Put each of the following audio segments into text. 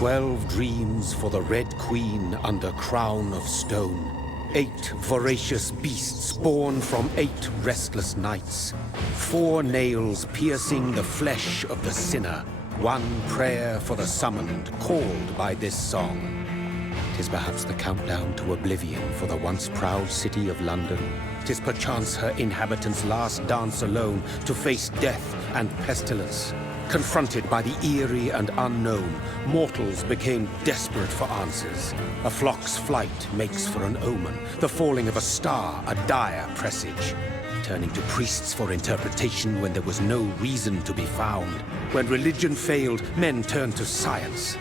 12 dreams for the Red Queen under crown of stone. 8 voracious beasts born from 8 restless nights. 4 nails piercing the flesh of the sinner. 1 prayer for the summoned, called by this song. 'Tis perhaps the countdown to oblivion for the once proud city of London. 'Tis perchance her inhabitants' last dance alone to face death and pestilence. Confronted by the eerie and unknown, mortals became desperate for answers. A flock's flight makes for an omen, the falling of a star a dire presage. Turning to priests for interpretation when there was no reason to be found. When religion failed, men turned to science.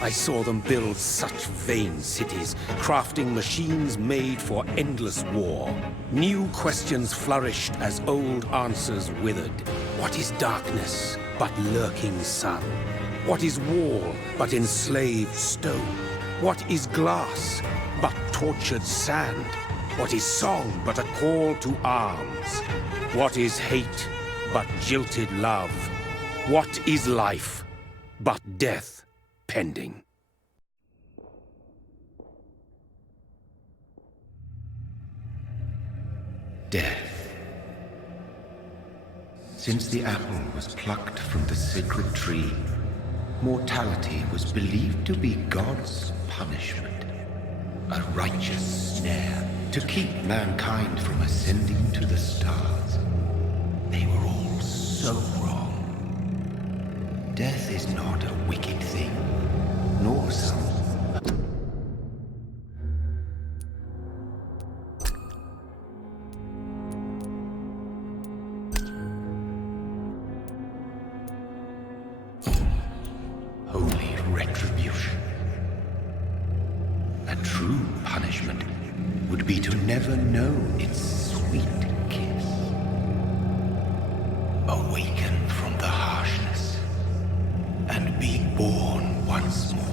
I saw them build such vain cities, crafting machines made for endless war. New questions flourished as old answers withered. What is darkness but lurking sun? What is wall but enslaved stone? What is glass but tortured sand? What is song but a call to arms? What is hate but jilted love? What is life but death pending? Death. Since the apple was plucked from the sacred tree, mortality was believed to be God's punishment, a righteous snare to keep mankind from ascending to the stars. They were all so wrong. Death is not a wicked thing, nor some. Holy retribution. A true punishment would be to never know its sweet kiss. Awaken from the harshness and be born once more.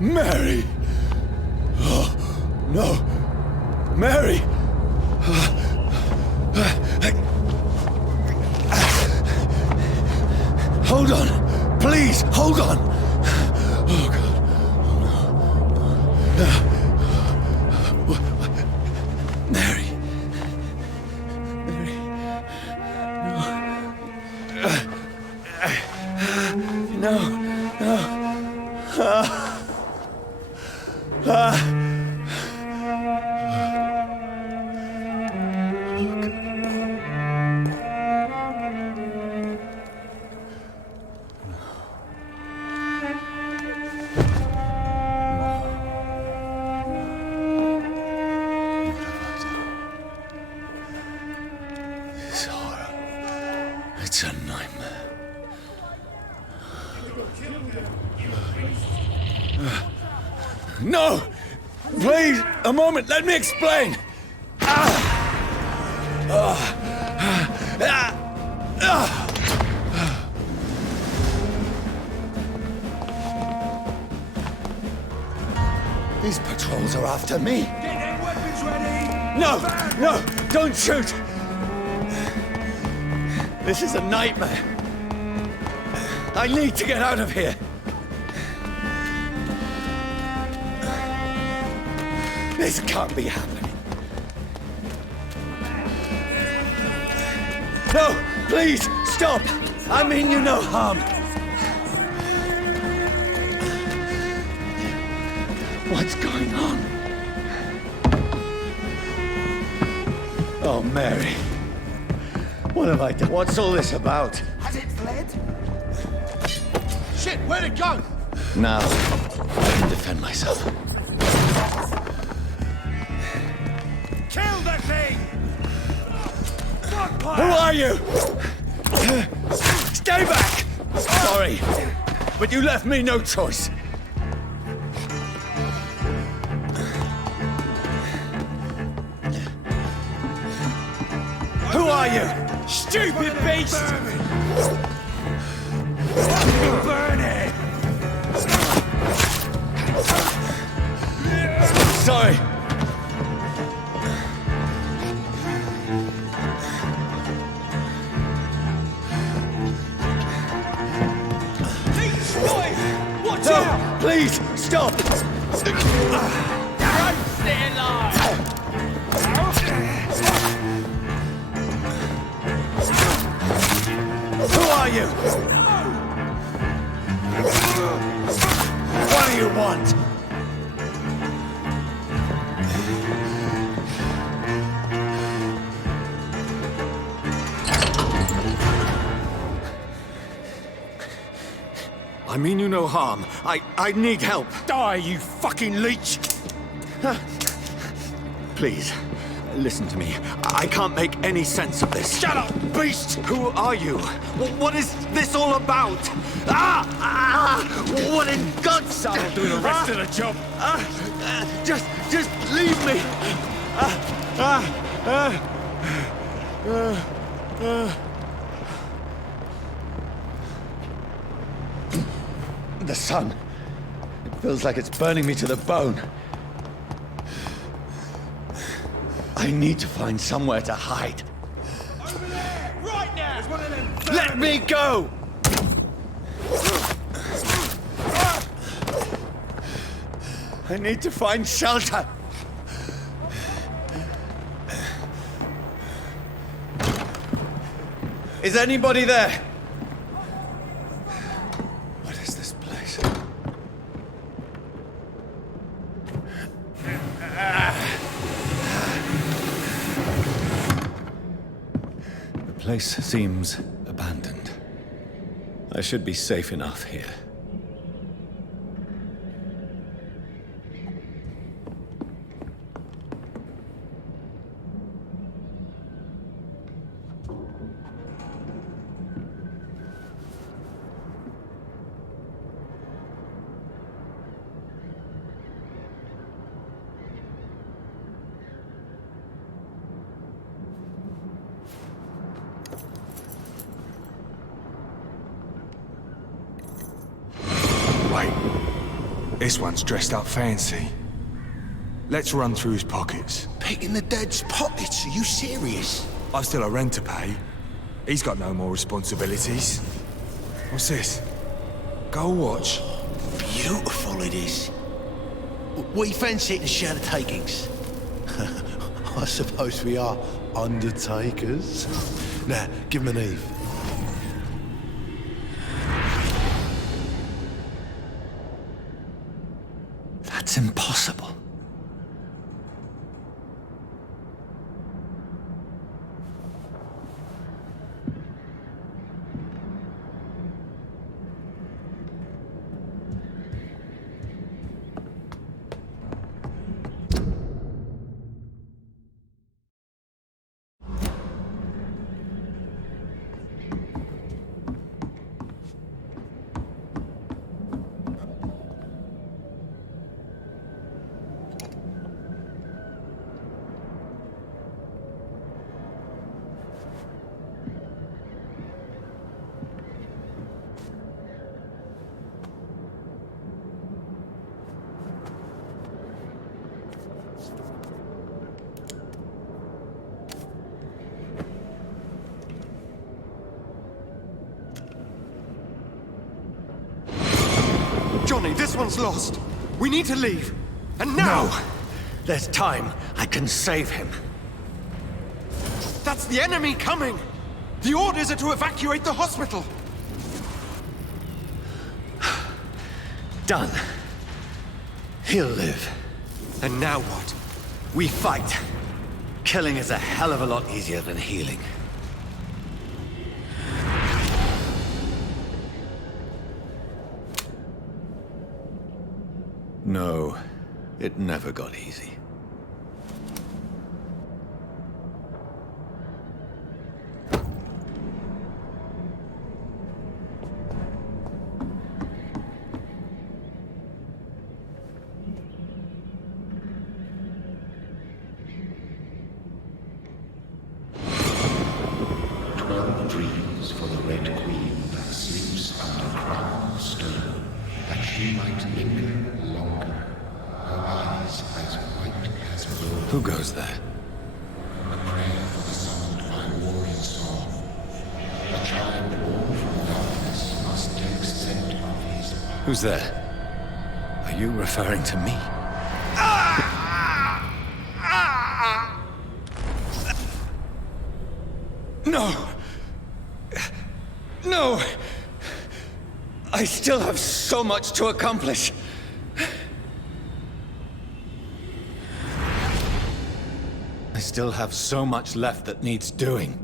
Mary! Oh, no! Mary! Hold on! Please, hold on! Oh, God. Oh, no. Mary. Mary. No. No. This horror. It's a nightmare. No! Please, a moment, let me explain! These patrols are after me. Get them weapons ready! No! No! Don't shoot! This is a nightmare. I need to get out of here. This can't be happening. No! Please! Stop! I mean you no harm. What's going on? Oh, Mary. What have I done? What's all this about? Has it fled? Shit, where'd it go? Now, I can defend myself. Kill the thing! Who are you? Stay back! Sorry, but you left me no choice. Who are you? Stupid beast! Burn it! Sorry. Watch No, out! please, stop! Don't stay alive! Who are you? What do you want? I mean you no harm. I need help. Die, you fucking leech! Please, listen to me. I can't make any sense of this. Shut up, beast! Who are you? What is this all about? What in God's name? I'll do the rest of the job. Just leave me. The sun. It feels like it's burning me to the bone. I need to find somewhere to hide. Over there! Right now! There's one of them. Let me go! I need to find shelter. Is anybody there? What is this place? The place seems abandoned. I should be safe enough here. This one's dressed up fancy. Let's run through his pockets. Picking the dead's pockets? Are you serious? I've still a rent to pay. He's got no more responsibilities. What's this? Go watch. Beautiful it is. We fancy it and share the takings. I suppose we are undertakers. Now, give him an Eve. That's impossible. Johnny, this one's lost. We need to leave. And now! No! There's time. I can save him. That's the enemy coming! The orders are to evacuate the hospital! Done. He'll live. And now what? We fight. Killing is a hell of a lot easier than healing. No, it never got easy. Dreams for the Red Queen that sleeps under crown of stone, that she might linger longer, her eyes as white as wool. Who goes there? A prayer for the summoned by warrior song. A child born from darkness must take scent of his power. Who's there? Are you referring to me? No! No! I still have so much to accomplish. I still have so much left that needs doing.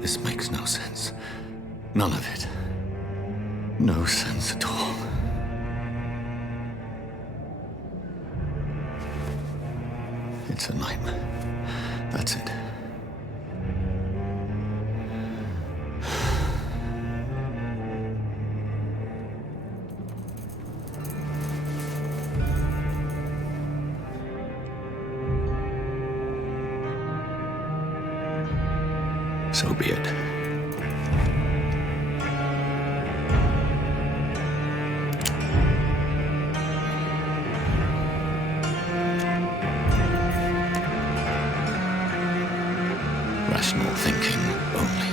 This makes no sense. None of it. No sense at all. It's a nightmare. That's it. So be it. Rational thinking only.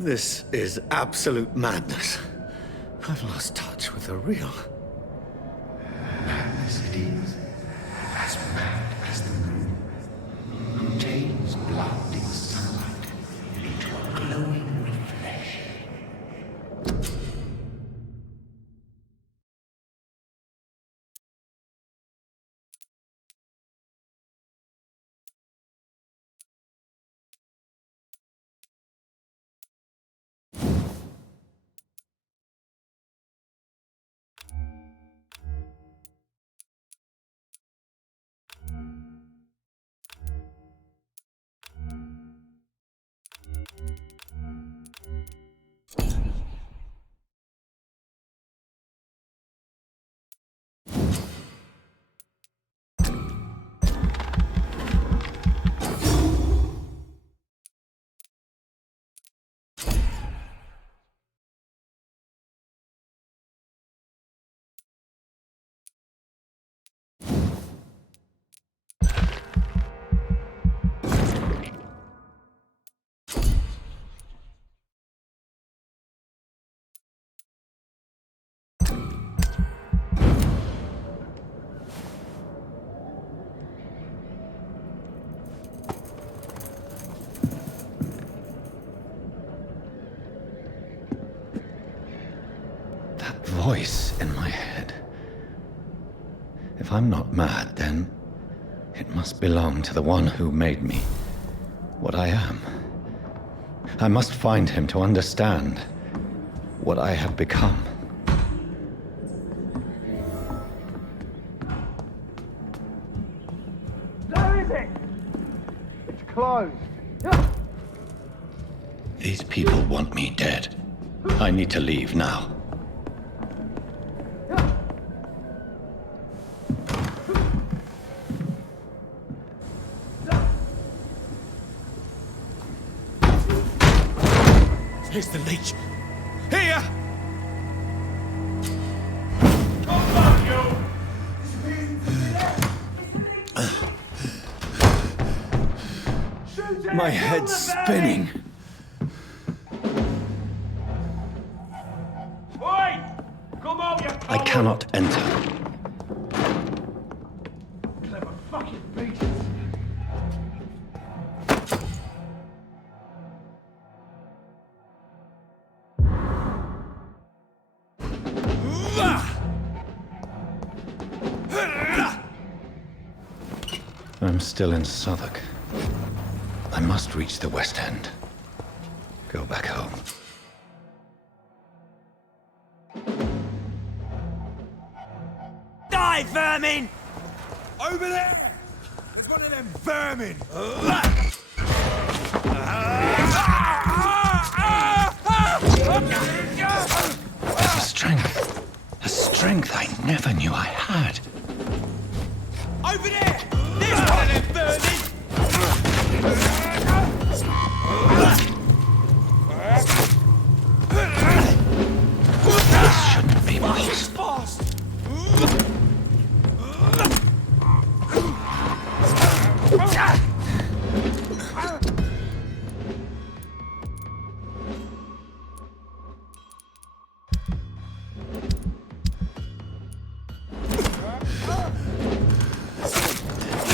This is absolute madness. I've lost touch with the real. Madness it is, as mad as the moon, who changes blinding sunlight into a glowing reflection. Voice in my head. If I'm not mad, then it must belong to the one who made me what I am. I must find him to understand what I have become. Where is it? It's closed. These people want me dead. I need to leave now. Here's the leech. Here! My head's spinning. I cannot enter. Clever fucking beast. I'm still in Southwark. I must reach the West End. Go back home. Die, vermin! Over there! There's one of them vermin! A strength I never knew I had. Over there! There's one of them vermin! This shouldn't be possible. Fast!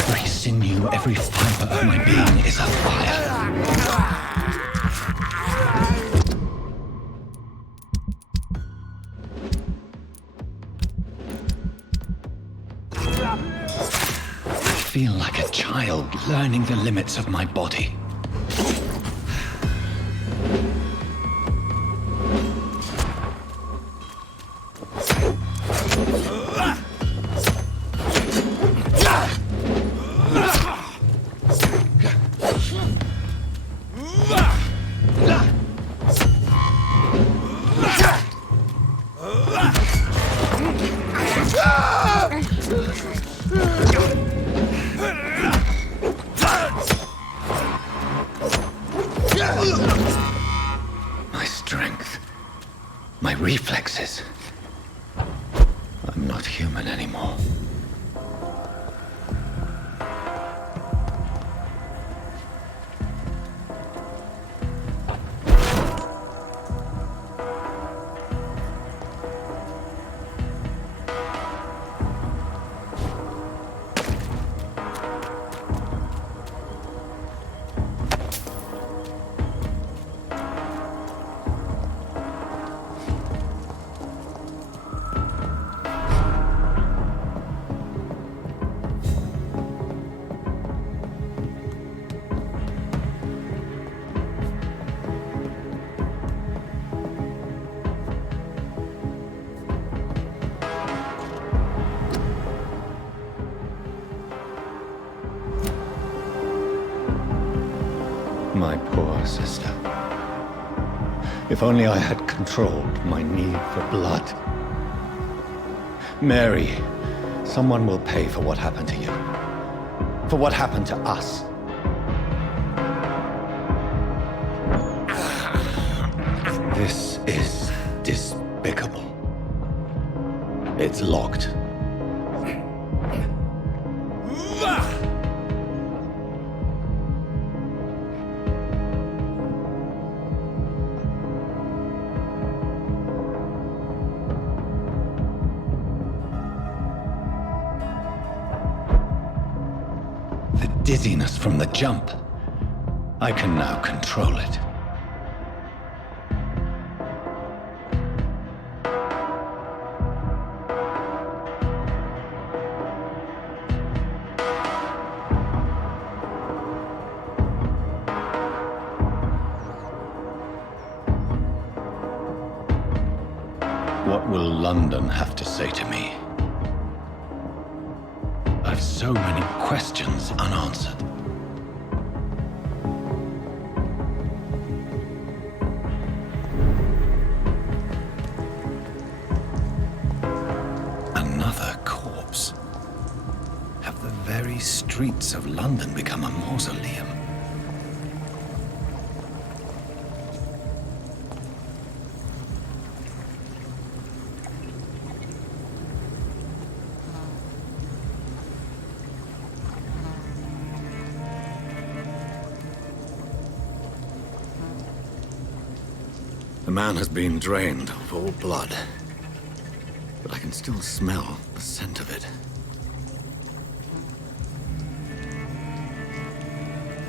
Every sinew, every fiber of my being is afire. I feel like a child learning the limits of my body. My strength, my reflexes. I'm not human anymore. my poor sister. If only I had controlled my need for blood. Mary, someone will pay for what happened to you. For what happened to us. This is despicable. It's locked. The dizziness from the jump. I can now control it. What will London have to say to me? I've so many questions unanswered. Another corpse. Have the very streets of London become a mausoleum? The man has been drained of all blood, but I can still smell the scent of it.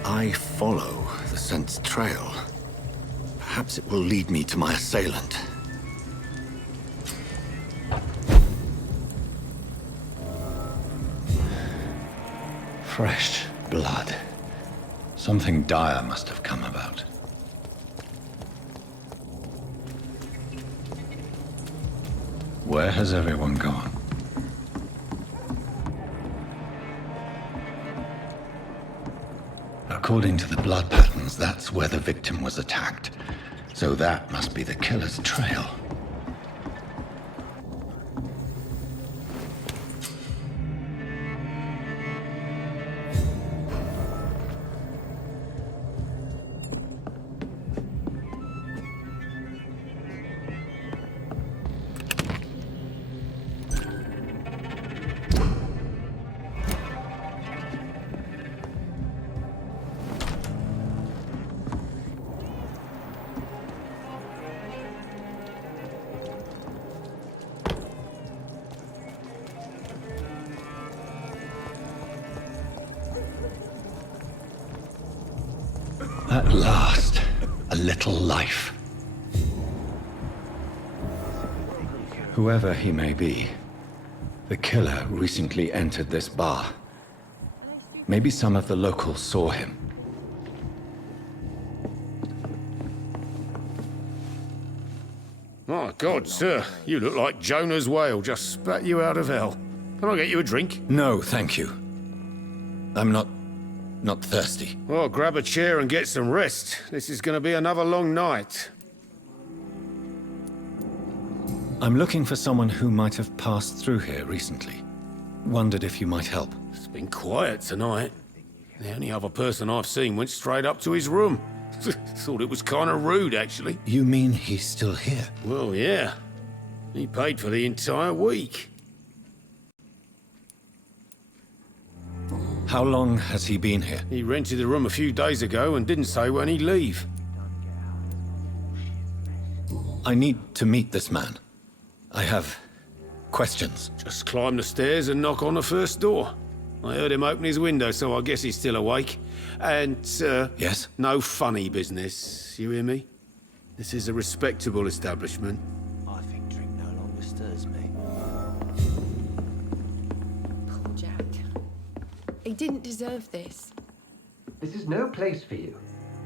I follow the scent's trail. Perhaps it will lead me to my assailant. Fresh blood. Something dire must have come about. Where has everyone gone? According to the blood patterns, that's where the victim was attacked. So that must be the killer's trail. At last, a little life. Whoever he may be, the killer recently entered this bar. Maybe some of the locals saw him. My God, sir, you look like Jonah's whale just spat you out of hell. Can I get you a drink? No, thank you. I'm not thirsty. Well, grab a chair and get some rest. This is going to be another long night. I'm looking for someone who might have passed through here recently. Wondered if you might help. It's been quiet tonight. The only other person I've seen went straight up to his room. Thought it was kind of rude, actually. You mean he's still here? Well, yeah. He paid for the entire week. How long has he been here? He rented the room a few days ago and didn't say when he'd leave. I need to meet this man. I have questions. Just climb the stairs and knock on the first door. I heard him open his window, so I guess he's still awake. And, Yes? no funny business. You hear me? This is a respectable establishment. I think drink no longer stirs me. Poor Jack. He didn't deserve this. This is no place for you.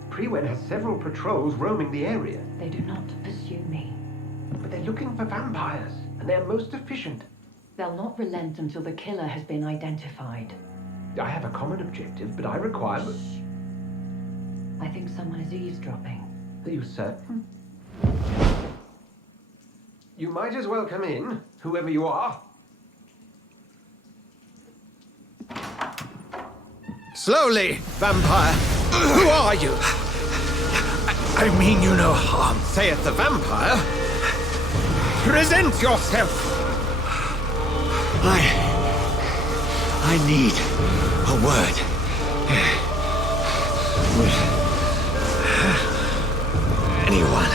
Prewen has several patrols roaming the area. They do not pursue me. But they're looking for vampires, and they're most efficient. They'll not relent until the killer has been identified. I have a common objective, but I require... I think someone is eavesdropping. Are you certain? You might as well come in, whoever you are. Slowly, vampire! Who are you? I mean you no harm. Saith the vampire. Present yourself! I need a word. With anyone.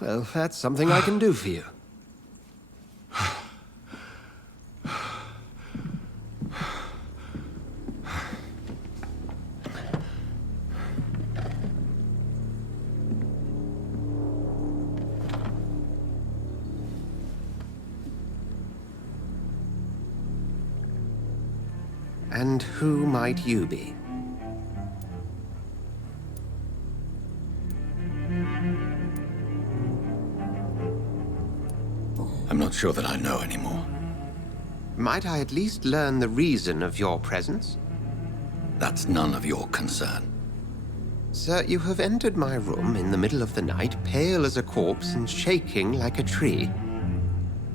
Well, that's something I can do for you. And who might you be? I'm not sure that I know anymore. Might I at least learn the reason of your presence? That's none of your concern. Sir, you have entered my room in the middle of the night, pale as a corpse and shaking like a tree.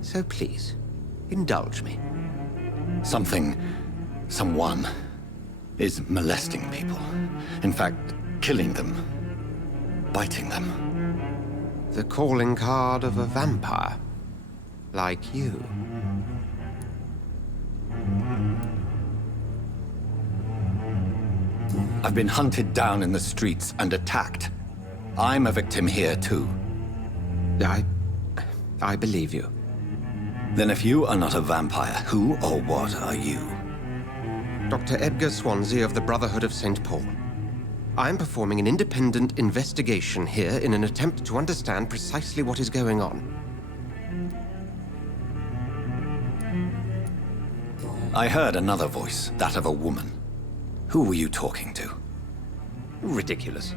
So please, indulge me. Someone is molesting people. In fact, killing them. Biting them. The calling card of a vampire. Like you. I've been hunted down in the streets and attacked. I'm a victim here, too. I believe you. Then if you are not a vampire, who or what are you? Dr. Edgar Swansea of the Brotherhood of St. Paul. I'm performing an independent investigation here in an attempt to understand precisely what is going on. I heard another voice, that of a woman. Who were you talking to? Ridiculous.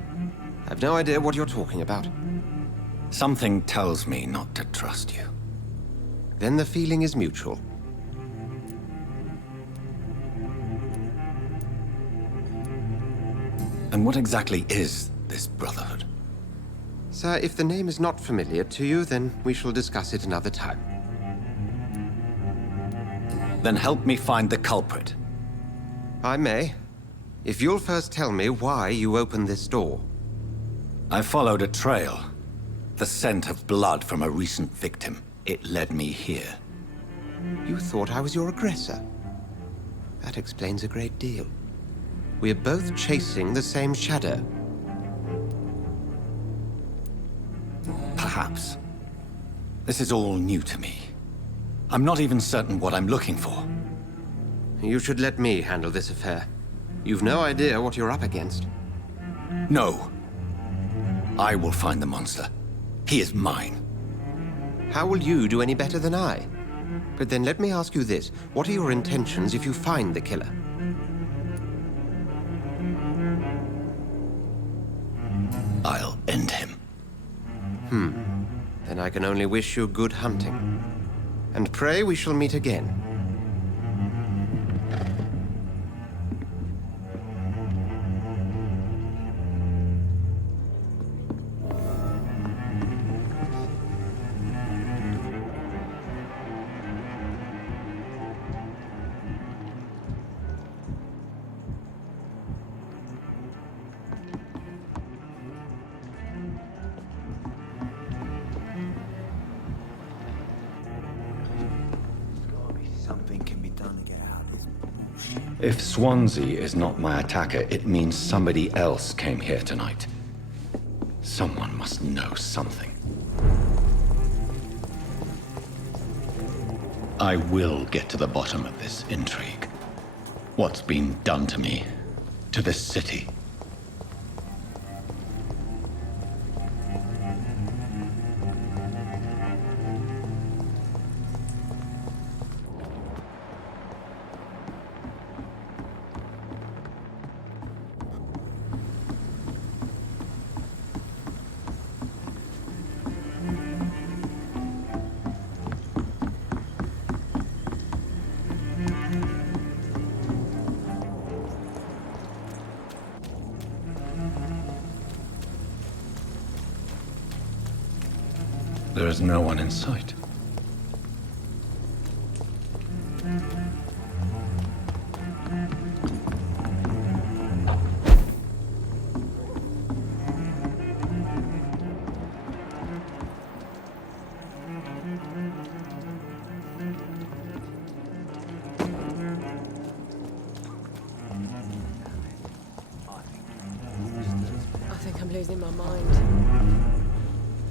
I've no idea what you're talking about. Something tells me not to trust you. Then the feeling is mutual. And what exactly is this Brotherhood? Sir, if the name is not familiar to you, then we shall discuss it another time. Then help me find the culprit. I may. If you'll first tell me why you opened this door. I followed a trail. The scent of blood from a recent victim. It led me here. You thought I was your aggressor. That explains a great deal. We're both chasing the same shadow. Perhaps. This is all new to me. I'm not even certain what I'm looking for. You should let me handle this affair. You've no idea what you're up against. No. I will find the monster. He is mine. How will you do any better than I? But then let me ask you this. What are your intentions if you find the killer? I'll end him. Then I can only wish you good hunting. And pray we shall meet again. If Swansea is not my attacker, it means somebody else came here tonight. Someone must know something. I will get to the bottom of this intrigue. What's been done to me, to this city. there is no one in sight. I think I'm losing my mind.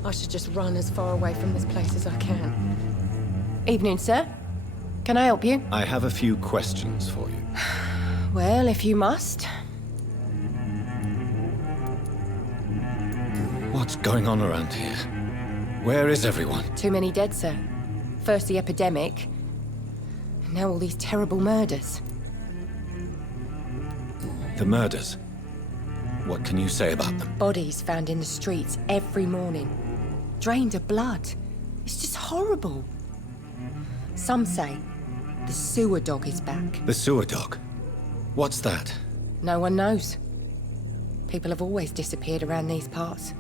I should just run as far away from this place as I can. Evening, sir. Can I help you? I have a few questions for you. Well, if you must. What's going on around here? Where is everyone? Too many dead, sir. First the epidemic, and now all these terrible murders. The murders. What can you say about them? Bodies found in the streets every morning. Drained of blood. It's just horrible. Some say the sewer dog is back. The sewer dog? What's that? No one knows. People have always disappeared around these parts.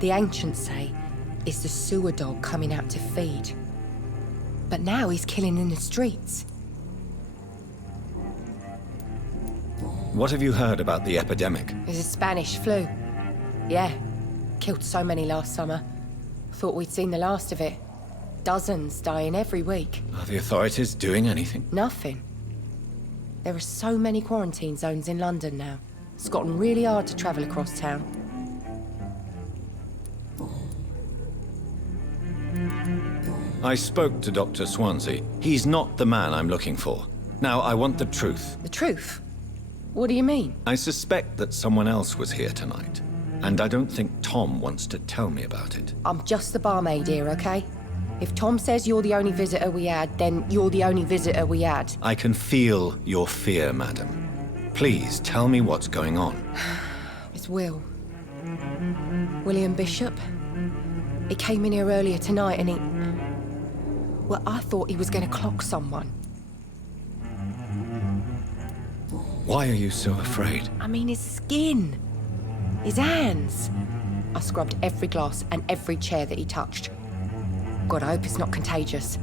The ancients say it's the sewer dog coming out to feed. But now he's killing in the streets. What have you heard about the epidemic? There's a Spanish flu. Yeah. Killed so many last summer. Thought we'd seen the last of it. Dozens dying every week. Are the authorities doing anything? Nothing. There are so many quarantine zones in London now. It's gotten really hard to travel across town. I spoke to Dr. Swansea. He's not the man I'm looking for. Now, I want the truth. The truth? What do you mean? I suspect that someone else was here tonight. And I don't think Tom wants to tell me about it. I'm just the barmaid here, okay? If Tom says you're the only visitor we had, then you're the only visitor we had. I can feel your fear, madam. Please, tell me what's going on. It's Will. William Bishop. He came in here earlier tonight and he... Well, I thought he was going to clock someone. Why are you so afraid? I mean, his skin. His hands. I scrubbed every glass and every chair that he touched. God, I hope it's not contagious.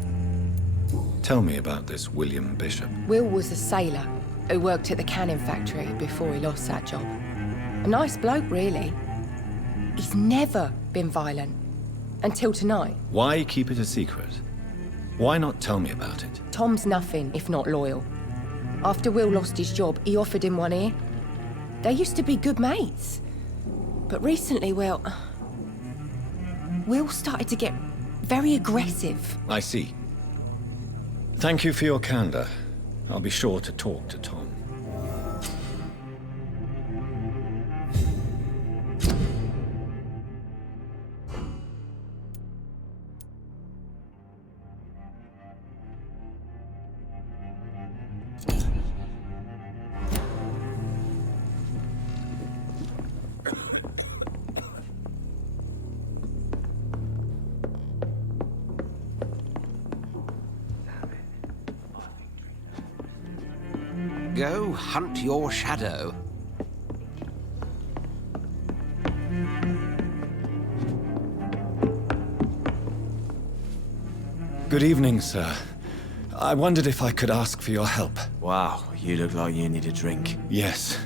Tell me about this William Bishop. Will was a sailor who worked at the canning factory before he lost that job. A nice bloke, really. He's never been violent. Until tonight. Why keep it a secret? Why not tell me about it? Tom's nothing if not loyal. After Will lost his job, he offered him one ear. They used to be good mates. But recently, well... Will started to get very aggressive. I see. Thank you for your candor. I'll be sure to talk to Tom. Go hunt your shadow. Good evening, sir. I wondered if I could ask for your help. Wow, you look like you need a drink. Yes.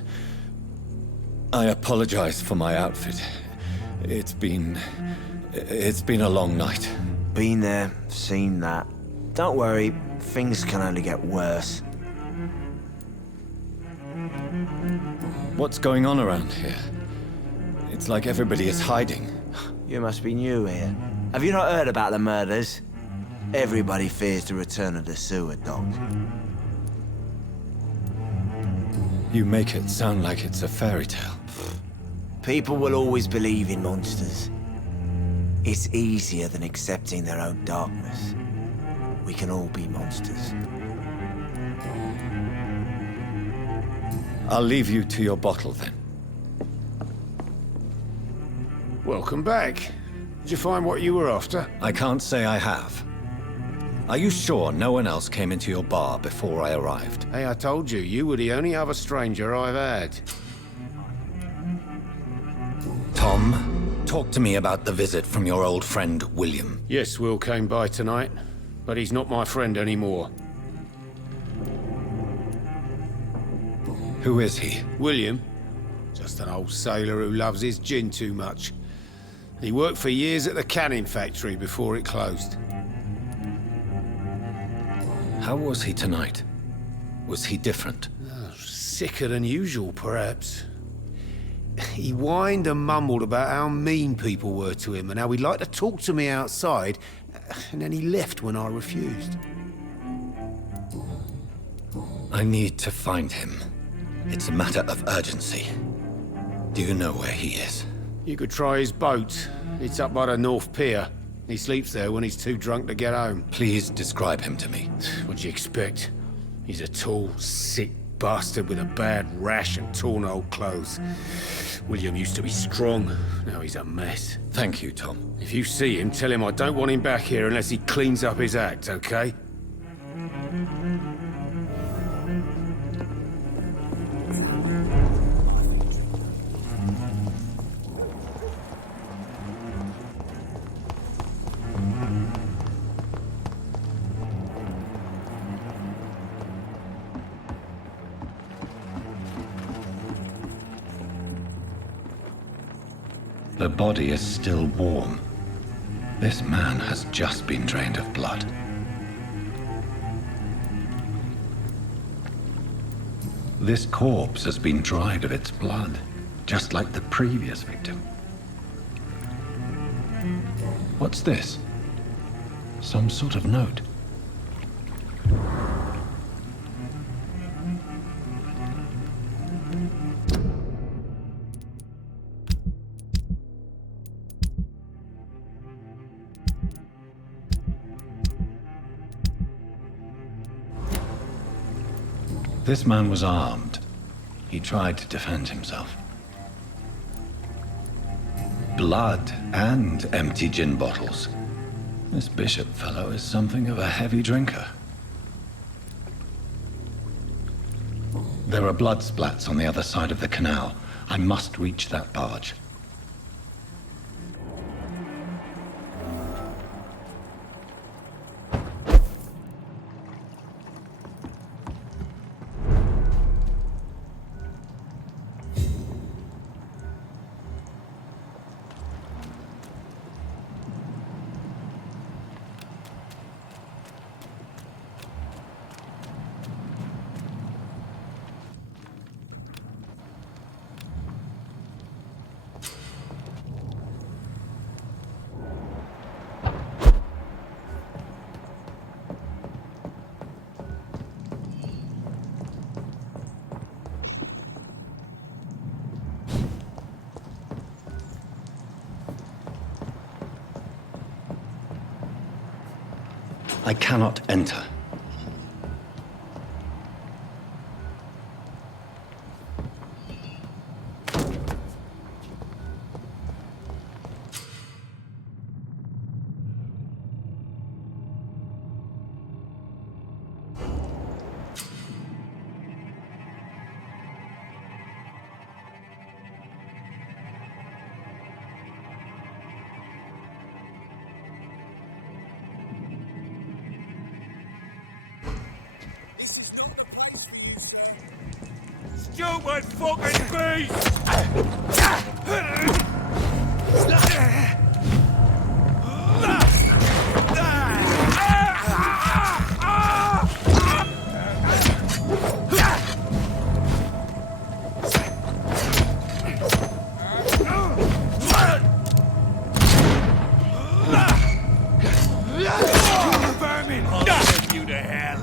I apologize for my outfit. It's been a long night. Been there, seen that. Don't worry, things can only get worse. What's going on around here? It's like everybody is hiding. You must be new here. Have you not heard about the murders? Everybody fears the return of the sewer dog. You make it sound like it's a fairy tale. People will always believe in monsters. It's easier than accepting their own darkness. We can all be monsters. I'll leave you to your bottle, then. Welcome back. Did you find what you were after? I can't say I have. Are you sure no one else came into your bar before I arrived? Hey, I told you, you were the only other stranger I've had. Tom, Talk to me about the visit from your old friend, William. Yes, Will came by tonight, but he's not my friend anymore. Who is he? William? Just an old sailor who loves his gin too much. He worked for years at the canning factory before it closed. How was he tonight? Was he different? Sicker than usual, perhaps. He whined and mumbled about how mean people were to him and how he'd like to talk to me outside, and then he left when I refused. I need to find him. It's a matter of urgency. Do you know where he is? You could try his boat. It's up by the North Pier. He sleeps there when he's too drunk to get home. Please describe him to me. What'd you expect? He's a tall, sick bastard with a bad rash and torn old clothes. William used to be strong. Now he's a mess. Thank you, Tom. If you see him, tell him I don't want him back here unless he cleans up his act, okay? The body is still warm. This man has just been drained of blood. This corpse has been dried of its blood, just like the previous victim. What's this? Some sort of note. This man was armed. He tried to defend himself. Blood and empty gin bottles. This bishop fellow is something of a heavy drinker. There are blood splats on the other side of the canal. I must reach that barge. I cannot enter. Stupid fucking beast! Vermin! I'll send you to hell!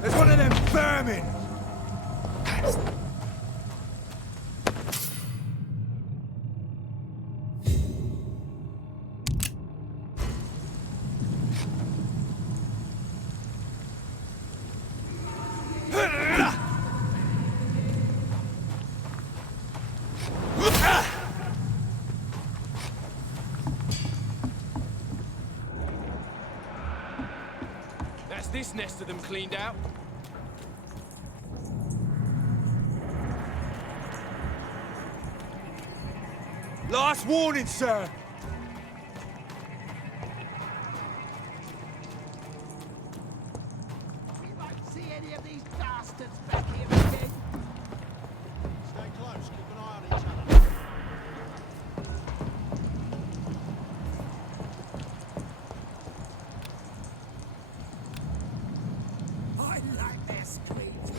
There's one of them vermin! That's this nest of them cleaned out. Last warning, sir! We won't see any of these bastards back here again. Stay close, keep an eye on each other. I like their screams.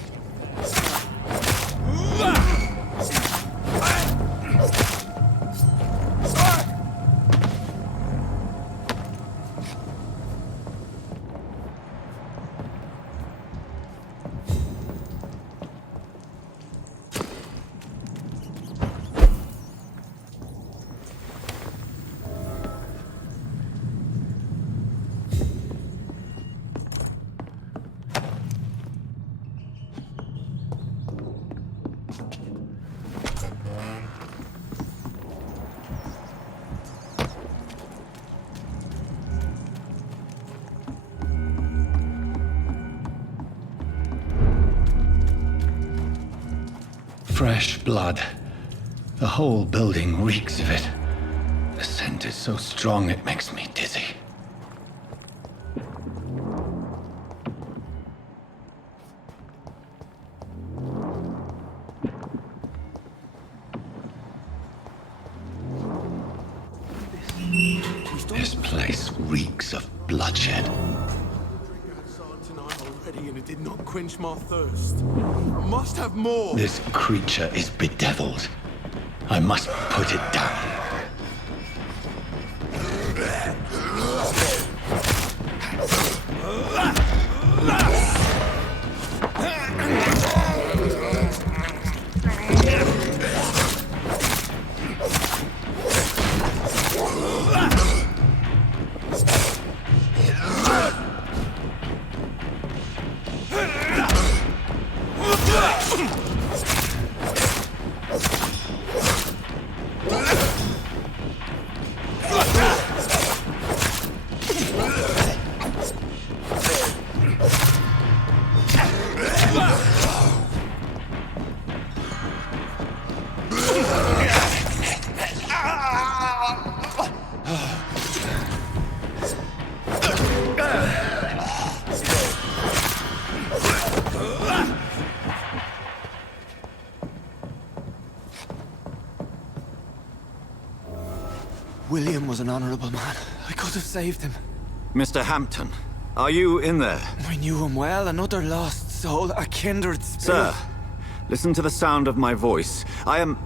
Fresh blood. The whole building reeks of it. The scent is so strong it makes me dizzy. This place reeks of bloodshed. Tonight already, and it did not quench my thirst. I must have more. This creature is bedeviled. I must put it down. William was an honorable man. I could have saved him. Mr. Hampton, are you in there? I knew him well, another lost soul, a kindred spirit. Sir, listen to the sound of my voice. I'm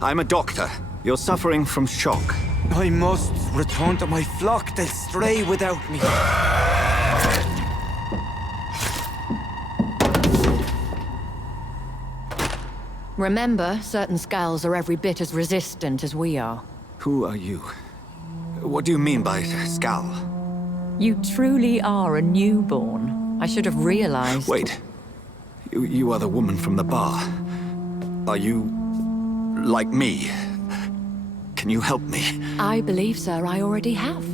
a doctor. You're suffering from shock. I must return to my flock. They'll stray without me. Remember, certain skulls are every bit as resistant as we are. Who are you? What do you mean by skull? You truly are a newborn. I should have realized. Wait. You are the woman from the bar. Are you like me? Can you help me? I believe, sir, I already have.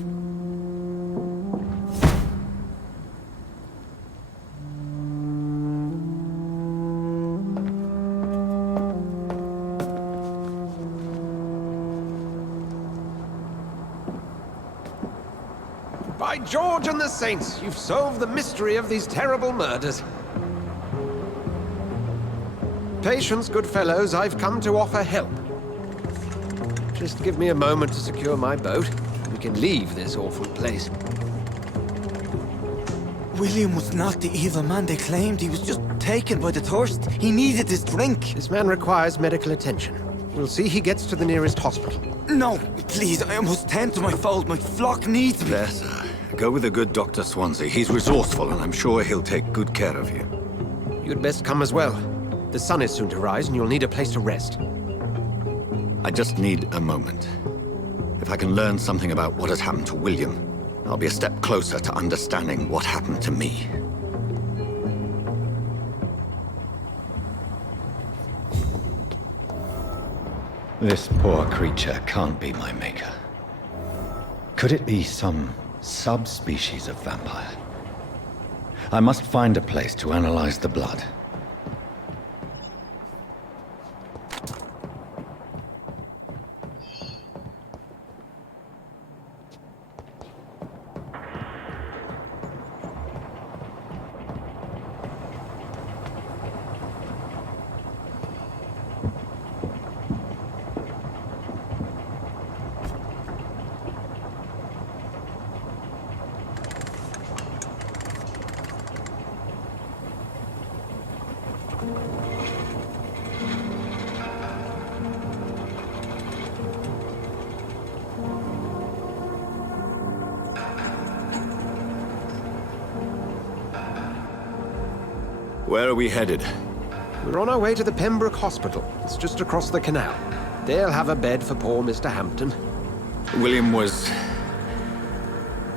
By George and the Saints, you've solved the mystery of these terrible murders. Patience, good fellows, I've come to offer help. Just give me a moment to secure my boat. We can leave this awful place. William was not the evil man they claimed. He was just taken by the thirst. He needed his drink. This man requires medical attention. We'll see he gets to the nearest hospital. No, please, I must tend to my fold. My flock needs me. There, sir. Go with the good Dr. Swansea. He's resourceful, and I'm sure he'll take good care of you. You'd best come as well. The sun is soon to rise, and you'll need a place to rest. I just need a moment. If I can learn something about what has happened to William, I'll be a step closer to understanding what happened to me. This poor creature can't be my maker. Could it be some subspecies of vampire? I must find a place to analyze the blood. Where are we headed? We're on our way to the Pembroke Hospital. It's just across the canal. They'll have a bed for poor Mr. Hampton. William was...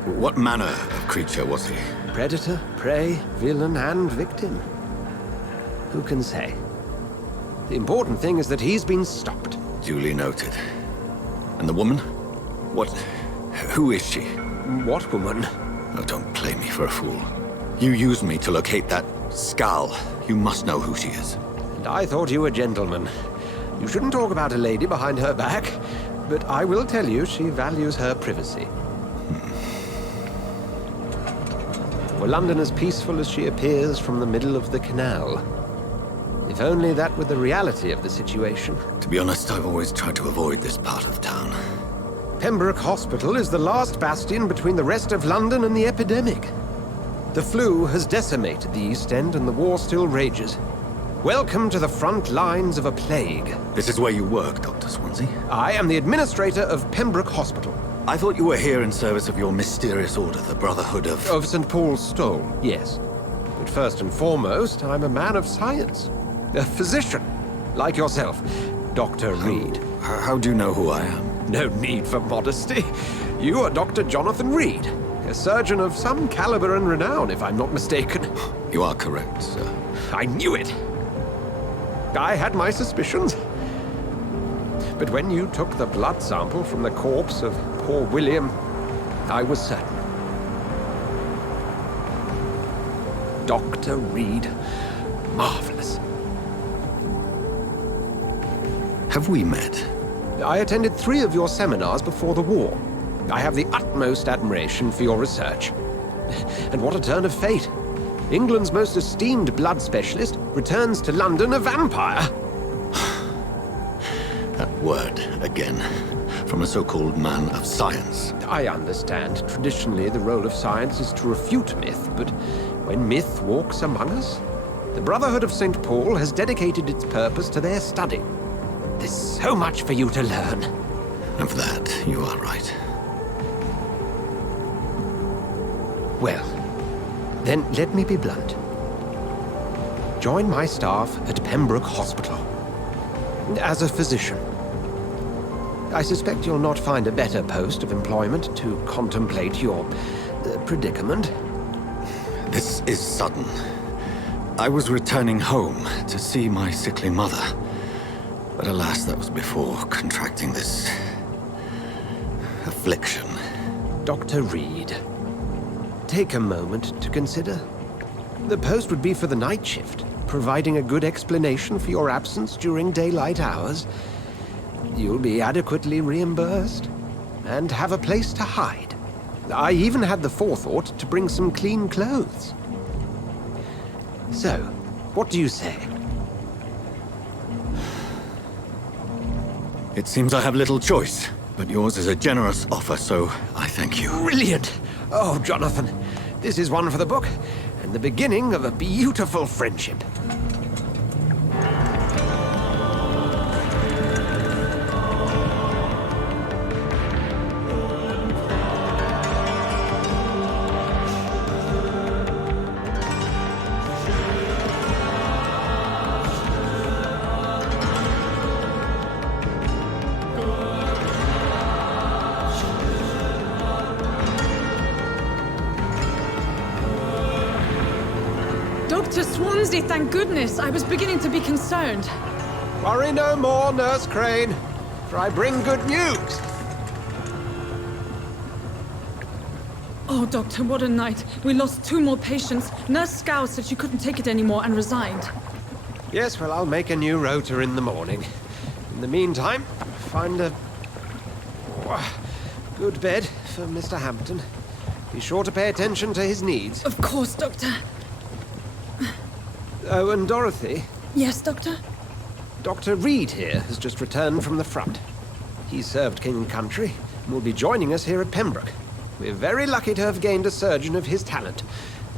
What manner of creature was he? Predator, prey, villain, and victim. Who can say? The important thing is that he's been stopped. Duly noted. And the woman? What... who is she? What woman? Oh, don't play me for a fool. You used me to locate that skull. You must know who she is. And I thought you a gentleman. You shouldn't talk about a lady behind her back, but I will tell you she values her privacy. Were London as peaceful as she appears from the middle of the canal? If only that were the reality of the situation. To be honest, I've always tried to avoid this part of town. Pembroke Hospital is the last bastion between the rest of London and the epidemic. The flu has decimated the East End and the war still rages. Welcome to the front lines of a plague. This is where you work, Dr. Swansea? I am the administrator of Pembroke Hospital. I thought you were here in service of your mysterious order, the Brotherhood of... Of St. Paul's Stole, yes. But first and foremost, I'm a man of science. A physician, like yourself, Dr. Reed. How do you know who I am? No need for modesty. You are Dr. Jonathan Reed, a surgeon of some caliber and renown, if I'm not mistaken. You are correct, sir. I knew it. I had my suspicions. But when you took the blood sample from the corpse of poor William, I was certain. Dr. Reed. Marvelous. Have we met? I attended 3 of your seminars before the war. I have the utmost admiration for your research. And what a turn of fate. England's most esteemed blood specialist returns to London a vampire. That word, again. From a so-called man of science. I understand. Traditionally, the role of science is to refute myth, but when myth walks among us, the Brotherhood of St. Paul has dedicated its purpose to their study. There's so much for you to learn. Of that, you are right. Well, then let me be blunt. Join my staff at Pembroke Hospital. As a physician. I suspect you'll not find a better post of employment to contemplate your predicament. This is sudden. I was returning home to see my sickly mother. But alas, that was before contracting this... affliction. Dr. Reed, take a moment to consider. The post would be for the night shift, providing a good explanation for your absence during daylight hours. You'll be adequately reimbursed, and have a place to hide. I even had the forethought to bring some clean clothes. So, what do you say? It seems I have little choice, but yours is a generous offer, so I thank you. Brilliant! Oh, Jonathan, this is one for the book, and the beginning of a beautiful friendship. Dr. Swansea, thank goodness. I was beginning to be concerned. Worry no more, Nurse Crane, for I bring good news. Oh, Doctor, what a night. We lost 2 more patients. Nurse Scow said she couldn't take it anymore and resigned. Yes, well, I'll make a new rota in the morning. In the meantime, find a good bed for Mr. Hampton. Be sure to pay attention to his needs. Of course, Doctor. Oh, and Dorothy? Yes, Doctor? Dr. Reed here has just returned from the front. He served King and Country and will be joining us here at Pembroke. We're very lucky to have gained a surgeon of his talent,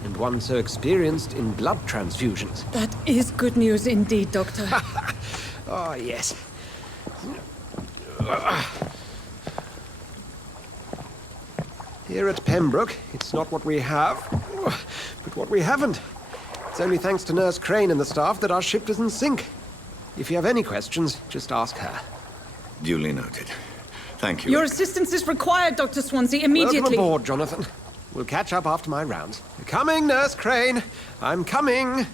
and one so experienced in blood transfusions. That is good news indeed, Doctor. Oh, yes. Here at Pembroke, it's not what we have, but what we haven't. It's only thanks to Nurse Crane and the staff that our ship doesn't sink. If you have any questions, just ask her. Duly noted. Thank you. Your assistance is required, Dr. Swansea, immediately. Welcome aboard, Jonathan. We'll catch up after my rounds. Coming, Nurse Crane. I'm coming.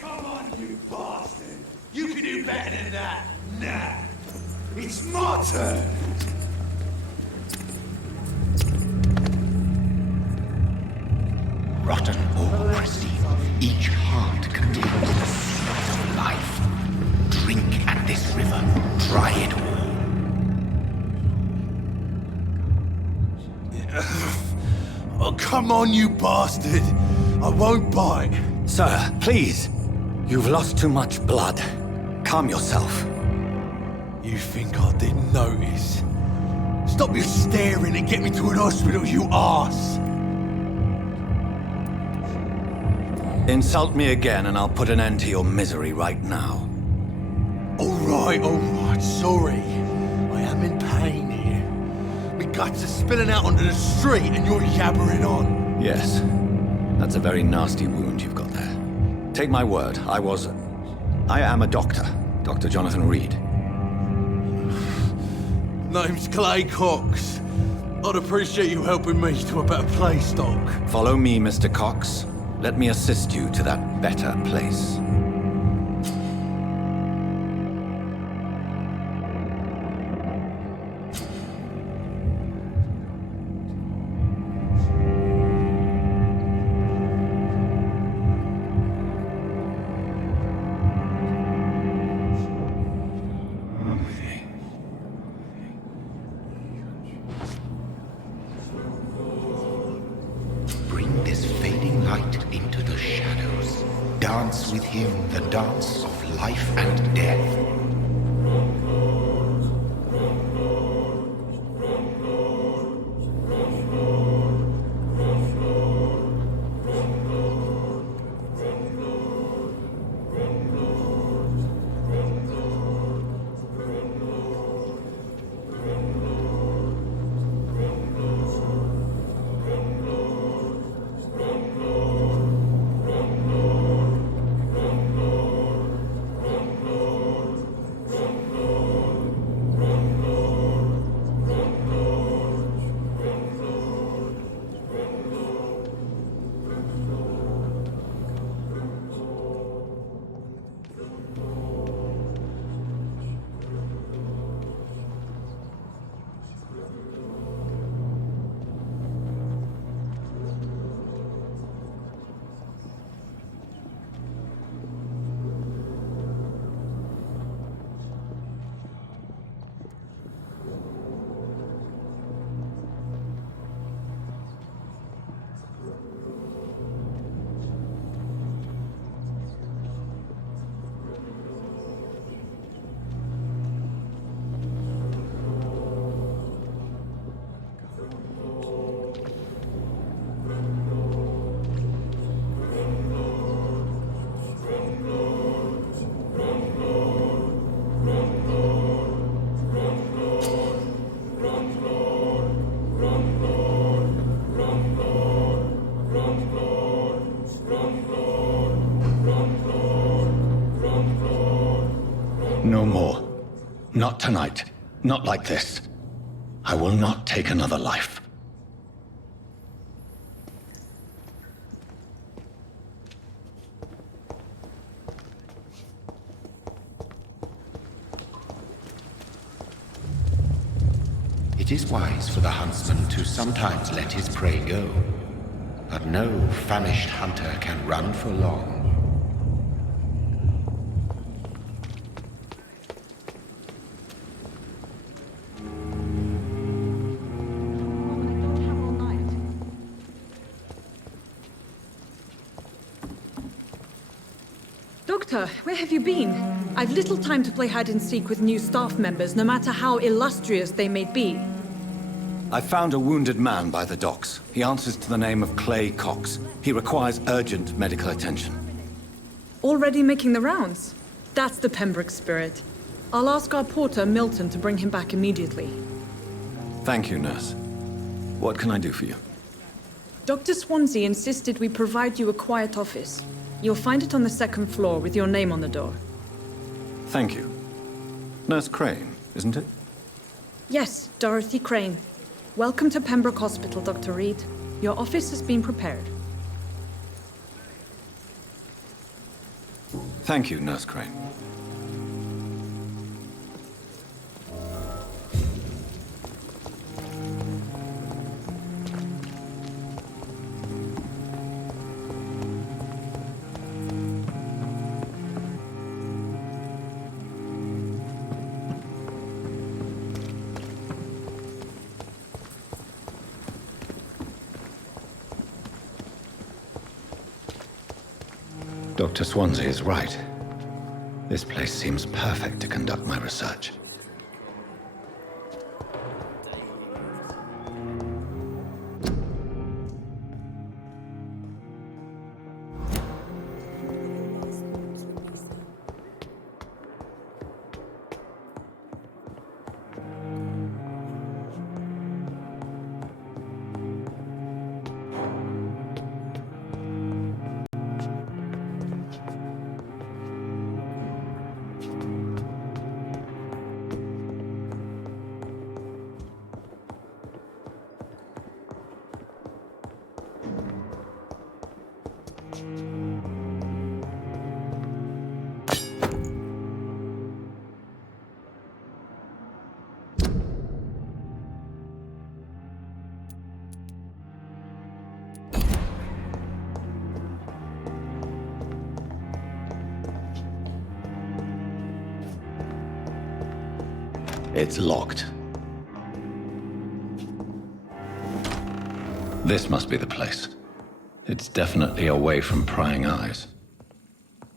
Come on, you bastard! You can do better than that! Nah! It's my turn! Rotten or pristine, each heart contains the secret of life. Drink at this river, try it all. Oh, come on, you bastard! I won't bite! Sir, please. You've lost too much blood. Calm yourself. You think I didn't notice? Stop your staring and get me to an hospital, you arse! Insult me again and I'll put an end to your misery right now. Alright, sorry. I am in pain here. My guts are spilling out onto the street and you're yabbering on. Yes. That's a very nasty wound you've got there. Take my word, I am a doctor. Dr. Jonathan Reed. Name's Clay Cox. I'd appreciate you helping me to a better place, Doc. Follow me, Mr. Cox. Let me assist you to that better place. Bring this fading light into the shadows. Dance with him the dance of life and death. No more. Not tonight. Not like this. I will not take another life. It is wise for the huntsman to sometimes let his prey go, but no famished hunter can run for long. Doctor, where have you been? I've little time to play hide and seek with new staff members, no matter how illustrious they may be. I found a wounded man by the docks. He answers to the name of Clay Cox. He requires urgent medical attention. Already making the rounds? That's the Pembroke spirit. I'll ask our porter, Milton, to bring him back immediately. Thank you, nurse. What can I do for you? Dr. Swansea insisted we provide you a quiet office. You'll find it on the second floor with your name on the door. Thank you. Nurse Crane, isn't it? Yes, Dorothy Crane. Welcome to Pembroke Hospital, Dr. Reed. Your office has been prepared. Thank you, Nurse Crane. Dr. Swansea is right. This place seems perfect to conduct my research. It's locked. This must be the place. It's definitely away from prying eyes.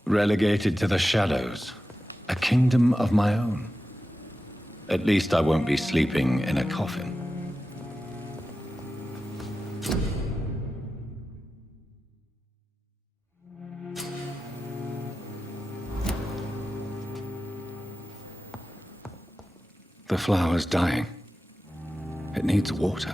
Relegated to the shadows. A kingdom of my own. At least I won't be sleeping in a coffin. The flower's dying. It needs water.